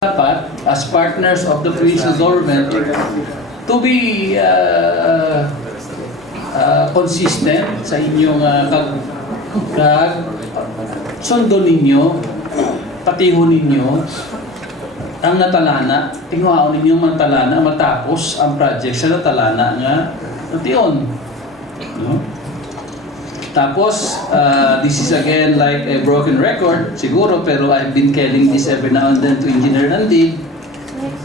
dapat as partners of the provincial government to be consistent sa inyong sundo ninyo, patihon ninyo ang natalana, tingwaon ninyo matalana matapos ang project sa natalana nga nation. No? Tapos, this is again like a broken record, siguro, pero I've been telling this every now and then to Engineer Nandi.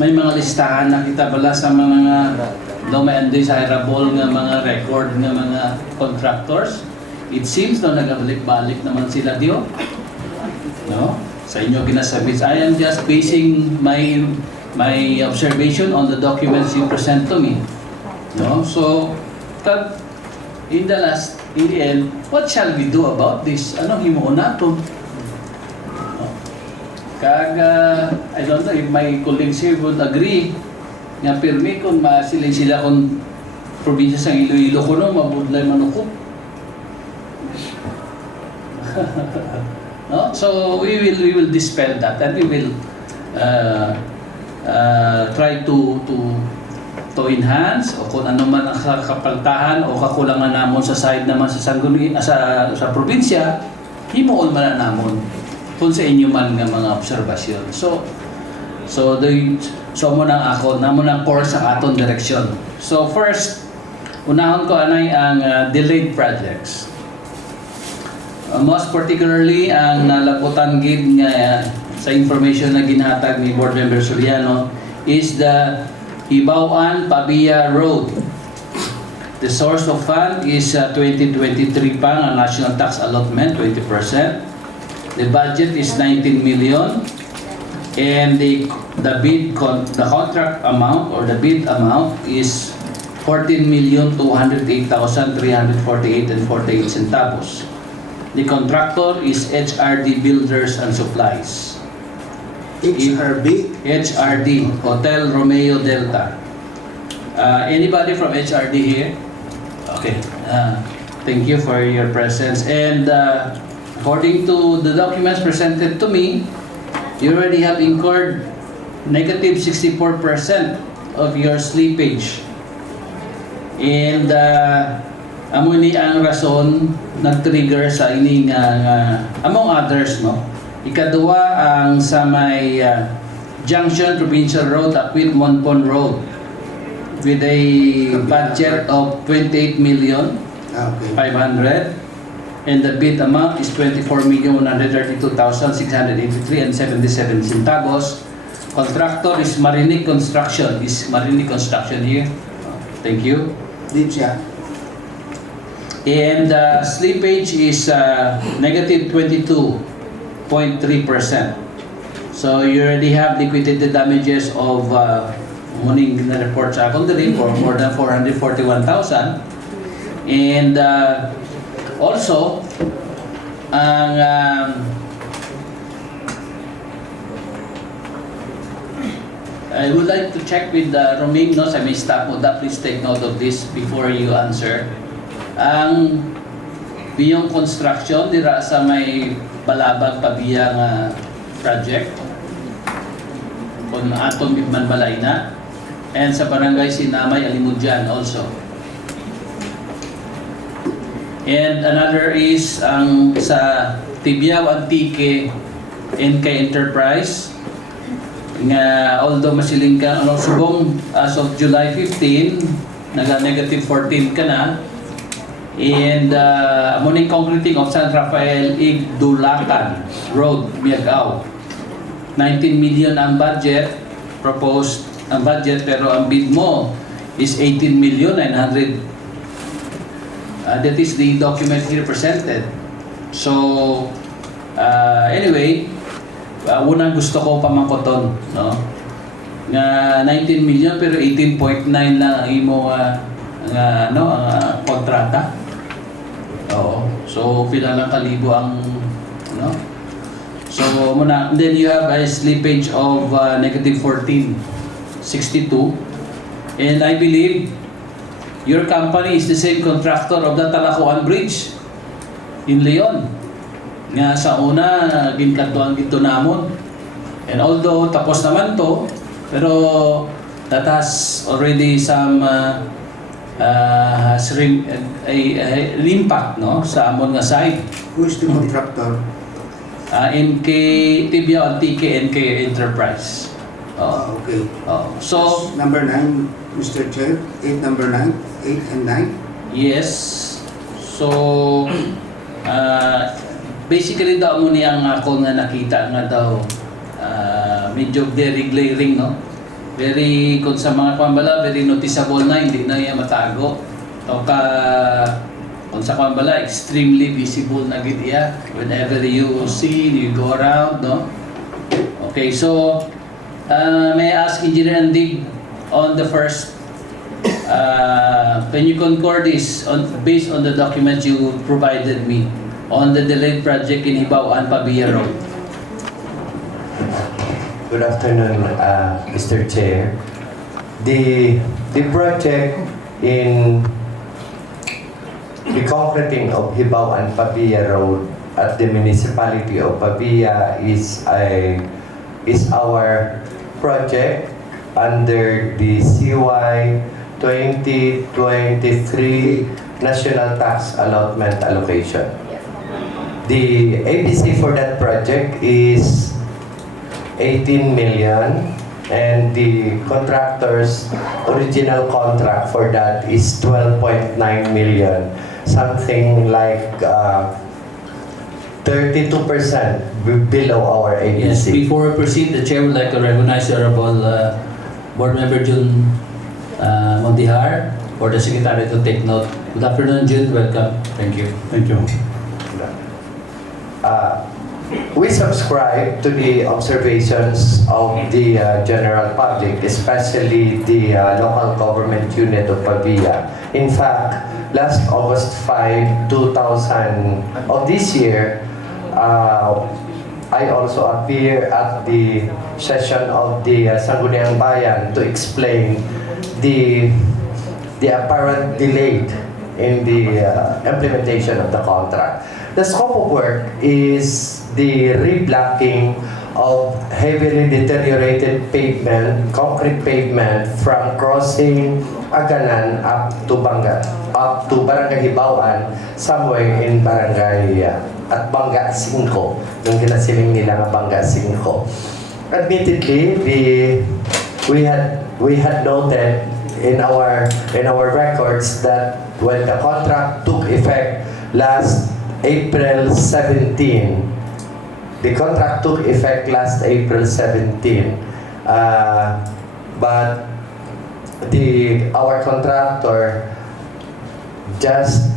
May mga listahan na kita bala sa mga no may undesirable nga mga record nga mga contractors. It seems na nagabalik-balik naman sila diyo. No? Sa inyo ginasabit. I am just basing my observation on the documents you present to me. No? So, in the end, what shall we do about this? Anong himuon nato? No? I don't know if my colleagues here would agree nga pirmi kung masilin sila kung probinsya sa Iloilo ko no, mabudlay manuko. No? So we will dispel that and we will try to enhance o kung ano man ang kapaltahan o kakulangan namon sa side naman sa sangguni sa probinsya, himuon man namon kung sa inyo man nga mga obserbasyon. So mo nang ako namon ang course sa aton direksyon. So first, unahon ko anay ang delayed projects. Most particularly ang nalaputan gid nga sa information na ginhatag ni Board Member Soriano is the Ibauan Pabia Road. The source of fund is 2023 pang ang national tax allotment 20%. The budget is 19 million and the contract amount or the bid amount is 14,208,348 and 48 centavos. The contractor is HRD Builders and Supplies. HRD, Hotel Romeo Delta. Anybody from HRD here? Okay. Thank you for your presence. And according to the documents presented to me, you already have incurred negative 64% of your slippage. And amo ni ang rason nag-trigger sa ining among others, no? Ikaduwa ang sa may Junction Provincial Road, Akwit Monpon Road with a budget of 28,500,000 and the bid amount is 24,132,683 and 77 centavos. Contractor is Marinig Construction. Is Marinig Construction here? Thank you. Dipsia. And slippage is negative 22.3%. So you already have liquidated damages of morning na report sa akong dali for more than 441,000. And also ang I would like to check with Romain, no, sa may staff mo, please take note of this before you answer. Ang biyong construction dira sa may Balabag Pabiyang project kung atong man balay na and sa barangay Sinamay Alimudyan also. And another is ang sa Tibiao Antique NK Enterprise nga although masiling ka subong as of July 15 naga-negative 14 ka na. And morning concreting of San Rafael Igdulacan Road, Miagao. 19 million ang budget, proposed ang budget, pero ang bid mo is 18,900,000. That is the document here presented. So, anyway, unang gusto ko pamangkoton, no? Nga 19 million pero 18.9 lang ang imo kontrata. Oo. So, pila lang kalibo ang, no? So, then you have a slippage of negative 14.62. And I believe your company is the same contractor of the Talakuan Bridge in Leon. Nga sa una, ginkantuan dito namon. And although tapos naman to, pero that has already some has a impact no sa amon nga side. Who is the contractor? MK Tibia o TKNK Enterprise. Okay. So Number 9, Mr. Chair. 8, number 9. 8 and 9. yes. So basically daw mo niyang ako nga nakita nga daw medyo very glaring no. Very kung sa mga kwambala very noticeable na hindi na niya matago. O kung sa kwambala extremely visible na gid iya whenever you see you go around no. Okay, so may I ask Engineer Andig on the first can you concord this based on the documents you provided me on the delayed project in Hibao-an Pabia Road? Good afternoon, Mr. Chair. The project in the concreting of Hibao-an Pabia Road at the municipality of Pabia is our project under the CY 2023 National Tax Allotment Allocation. The ABC for that project is 18 million and the contractor's original contract for that is 12.9 million, something like 32% below our Yes, ABC. before we proceed, the Chair would like to recognize the Honorable Board Member Jun Mondihar for the Secretary to take note. Good afternoon, Jun. Welcome. Thank you. Thank you. We subscribe to the observations of the general public, especially the local government unit of Pabia. In fact, last August 5, 2000 of this year, I also appear at the session of the Sangguniang Bayan to explain the apparent delay in the implementation of the contract. The scope of work is the reblocking of heavily deteriorated pavement, concrete pavement from crossing Aganan up to Barangay Hibao-an, somewhere in Barangay at Banga 5, yung kinasiling nila nga Banga 5. Admittedly, we had noted in our records that when the contract took effect last April 17, the contract took effect last April 17, but our contractor just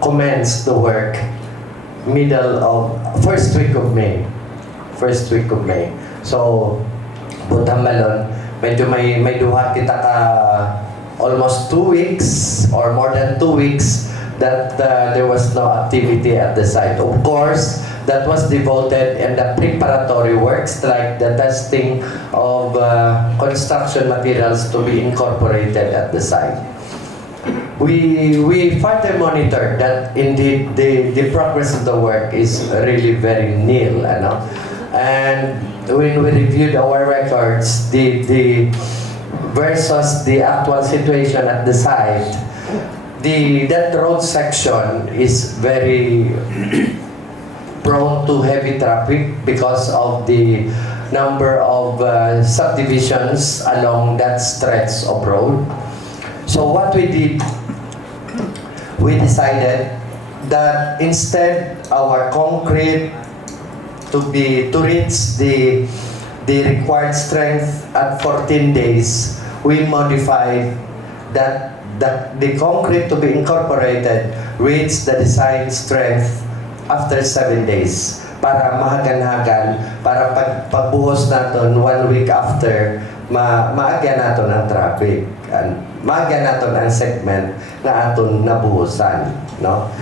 commenced the work first week of May. So, butang malon, medyo may duha kita ka almost 2 weeks or more than 2 weeks that there was no activity at the site. Of course, that was devoted in the preparatory works like the testing of construction materials to be incorporated at the site. We further monitor that indeed the progress of the work is really very nil, and when we reviewed our records, the versus the actual situation at the site, that road section is very prone to heavy traffic because of the number of subdivisions along that stretch of road. So what we did, we decided that instead our concrete to reach the required strength at 14 days, we modified that the concrete to be incorporated reach the design strength after 7 days para mahagan-hagan, para pagbuhos natin 1 week after, maagyan natin ang traffic. Maagyan natin ang segment na aton nabuhusan. No?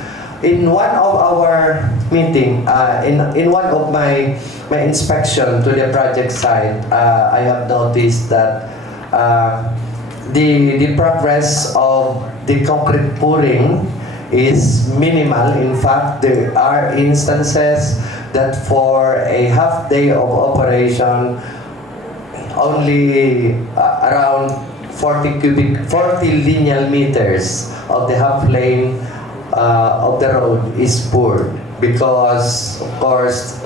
In one of our meeting, in one of my inspection to the project site, I have noticed that the progress of the concrete pouring is minimal. In fact, there are instances that for a half day of operation, only around 40 lineal meters of the half lane of the road is poured because, of course,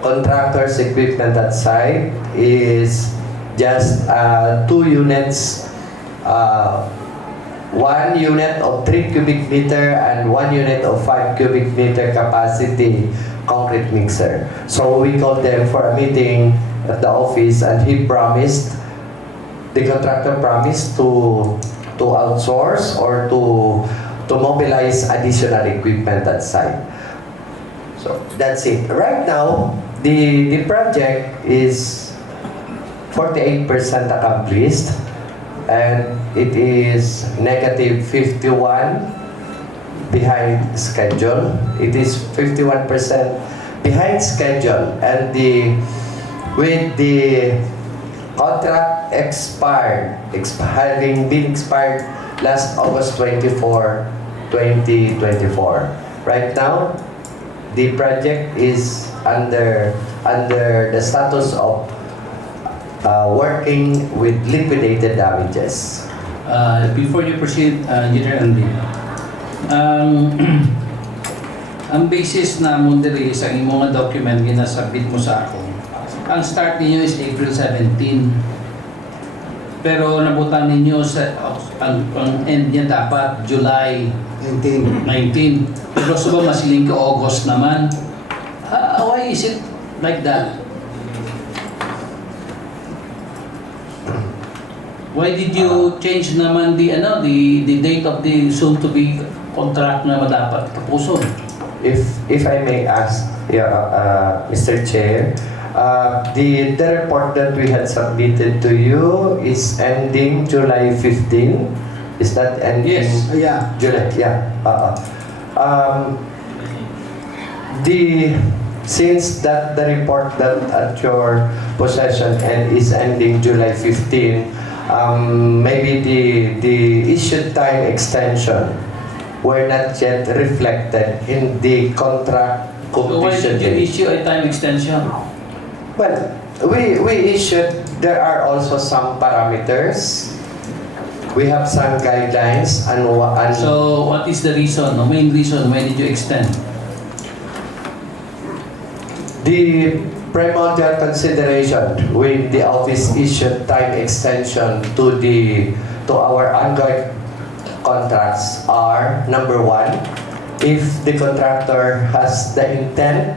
contractor's equipment at site is just 2 units, 1 unit of 3 cubic meter and 1 unit of 5 cubic meter capacity concrete mixer. So we called them for a meeting at the office, and the contractor promised to outsource or to mobilize additional equipment at site. So that's it. Right now, the project is 48% accomplished, and it is negative 51 behind schedule. It is 51% behind schedule, and with the contract having been expired last August 24, 2024. Right now, the project is under the status of working with liquidated damages. Before you proceed, Engineer Andy, ang basis na mo diri sa imong mga document ginasubmit mo sa ako, ang start ninyo is April 17. Pero nabutan ninyo sa ang end niya dapat July 19. 19. Pero suba masiling ka August naman. Why is it like that? Why did you change naman the date of the soon to be contract na dapat tapuson? If I may ask, Mr. Chair, the report that we had submitted to you is ending July 15. Is that ending? Yes. Yeah. July, yeah. Since that the report that at your possession is ending July 15, maybe the issued time extension were not yet reflected in the contract So why completion did you date. issue a time extension? Well, we issued, there are also some parameters. We have some guidelines and So what is the reason, the main reason why did you extend? the primordial consideration when the office issued time extension to our ongoing contracts are, number one, if the contractor has the intent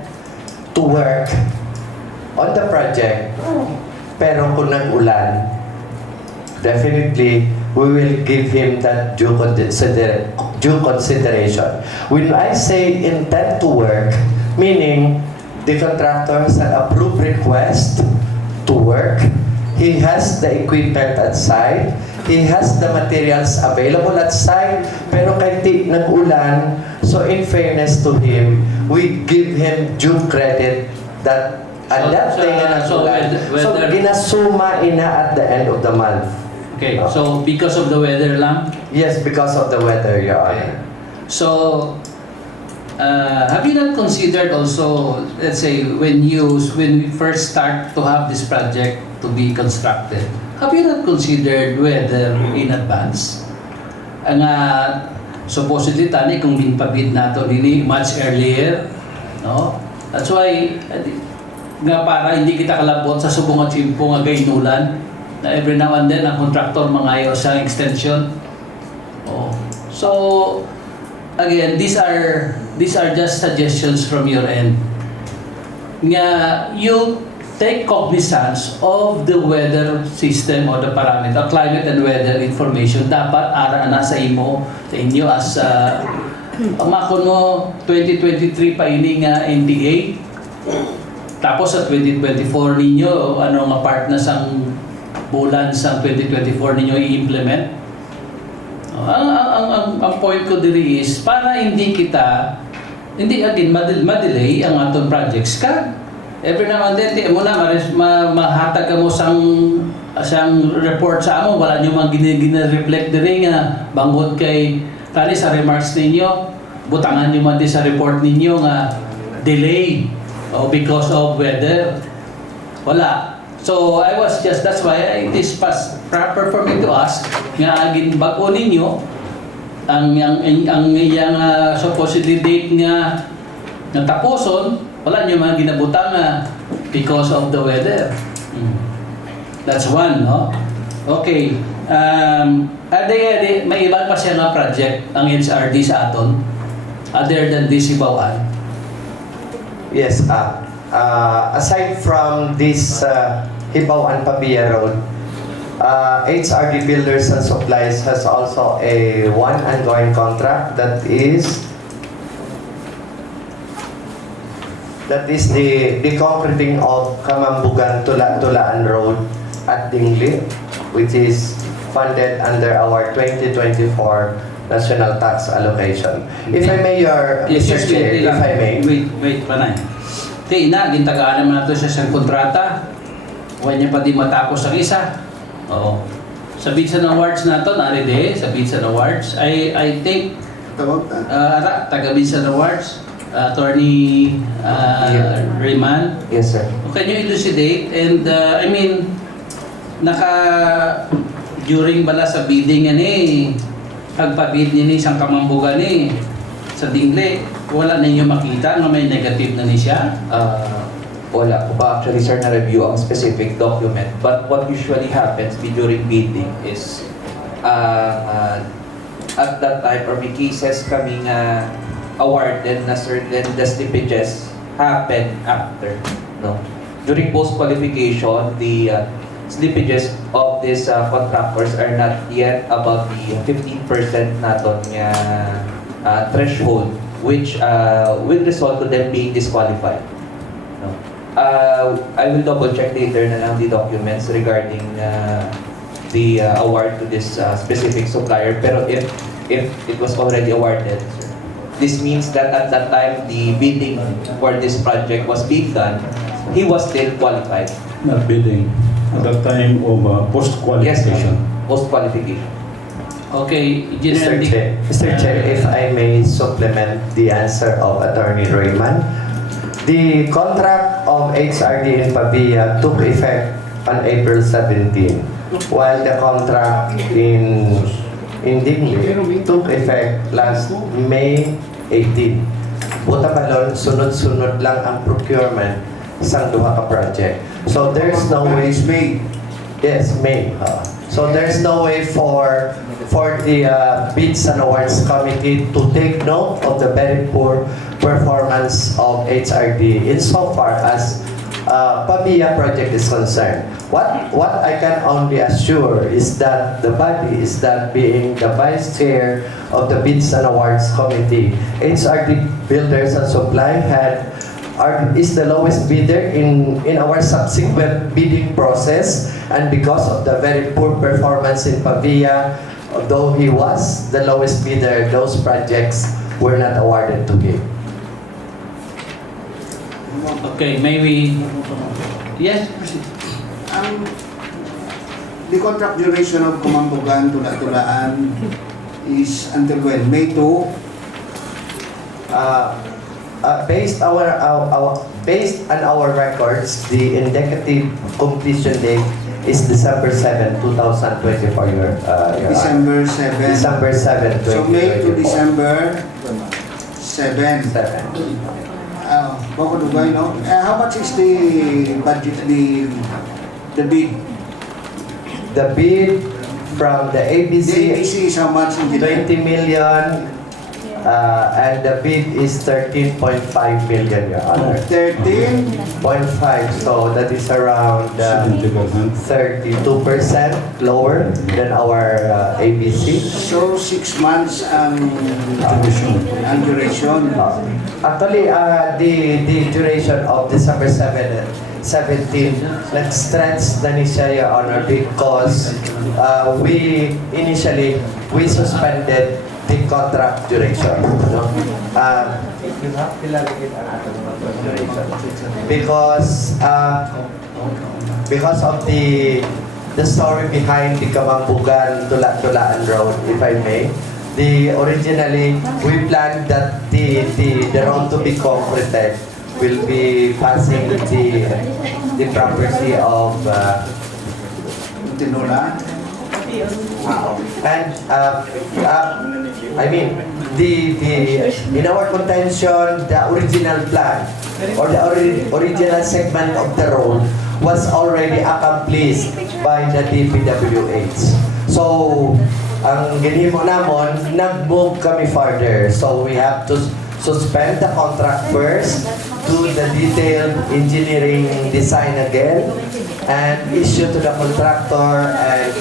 to work on the project, pero kung nag-ulan, definitely we will give him that due consideration. When I say intent to work, meaning the contractor has an approved request to work, he has the equipment at site, he has the materials available at site, pero kahit di nag-ulan, so in fairness to him, we give him due credit that at that day na nag-ulan. So ginasuma ina at the end of the month. Okay, so because of the weather lang? Yes, because of the weather, Your Honor. So, have you not considered also, let's say, when we first start to have this project to be constructed, have you not considered weather in advance? Ang supposedly tani kung ginpabid nato dini much earlier, no? That's why nga para hindi kita kalabot sa subong at simpo nga gaynulan na every now and then ang contractor mangayo sa extension. Oh. So again, these are just suggestions from your end. Nga you take cognizance of the weather system or the parameter, climate and weather information. Dapat ara na sa inyo as makon mo 2023 pa ini nga NDA. Tapos sa 2024 ninyo ano nga part na sang bulan sa 2024 ninyo i-implement. Ang point ko diri is para hindi agin madelay ang atong projects ka. Every now and then di mo na mahatag ka mo sang report sa amo, wala niyo man gina-reflect diri nga bangod kay kani sa remarks ninyo, butangan niyo man di sa report ninyo nga delay O because of weather. Wala. So that's why it is proper for me to ask nga agin bag-o ninyo ang iyang supposedly date nga tapuson, wala nyo man ginabutang because of the weather. That's one, no? Okay. May iba pa siya nga project ang HRD sa aton other than this Hibawan. Yes, aside from this Hibawan Pabia Road, HRD Builders and Supplies has also one ongoing contract that is the concreting of Kamambugan Tulaan Road at Dingli, which is funded under our 2024 National Tax Allocation. If I may, Mr. Chair, if I may. Wait, panay. Kaya gintagaan naman natin sa isang kontrata. Huwag niya pa di matapos ang isa. Oo. Sa Bidsan Awards nato, naride, sa Bidsan Awards, I think, Tawag ta. taga Bidsan Awards, Attorney Rayman. Yes, sir. Can you elucidate? And I mean, during bala sa bidding yan pagpabid niya isang Kamambugan sa Dingle, wala ninyo makita na may negative na siya? Wala ko pa actually sir na review ang specific document, but what usually happens during bidding is at that time or may cases kami nga awarded na certain the slippages happen after, no? During post qualification, the slippages of these contractors are not yet above the 15% naton nga threshold, which will result to them being disqualified. No? I will double check later na lang the documents regarding the award to this specific supplier. Pero if it was already awarded, this means that at that time the bidding for this project was being done, he was still qualified. Not bidding. At the time of Yes, post-qualification. post qualification. Okay, Mr. Chair, if I may supplement the answer of Attorney Rayman. The contract of HRD in Pabia took effect on April 17, while the contract in Dingle took effect last May 18. Buta palon, sunod-sunod lang ang procurement sa duha ka project. So there's no way. It's May. Yes, May. So there's no way for the Bids and Awards Committee to take note of the very poor performance of HRD insofar as Pabia project is concerned. What I can only assure is that the body is that being the vice chair of the Bids and Awards Committee, HRD Builders and Supply is the lowest bidder in our subsequent bidding process, and because of the very poor performance in Pavia, although he was the lowest bidder, those projects were not awarded to him. Okay, maybe... Yes, proceed. The contract duration of Kamambugan Tulaan is until when? May 2? Based on our records, the indicative completion date is December 7, 2024. Your December 7. December 7, 2024. So May to December 7. 7. Bako Dugay, no? How much is the budget, the bid? The bid from the The ABC, ABC is how much? 20 million, and the bid is 13.5 million, Your Honor. 13? 0.5, so that is around 70%. 32% lower than our ABC. So 6 months ang duration. Actually, the duration of December 17, nag-stretch na ni siya, Your Honor, because we suspended the contract duration. No? Because of the story behind the Kamambugan Tulaan Road, if I may. Originally, we planned that the road to be concreted will be passing the property of Tinola. and I mean the in our contention the original plan or the original segment of the road was already accomplished by the DPWH. So ang ginhimo namon, nag-move kami further. So we have to suspend the contract first, do the detailed engineering design again, and issue to the contractor and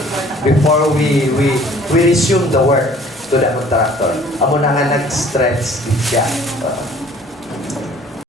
before we resume the work to the contractor. Amo na nga nag-stretch siya.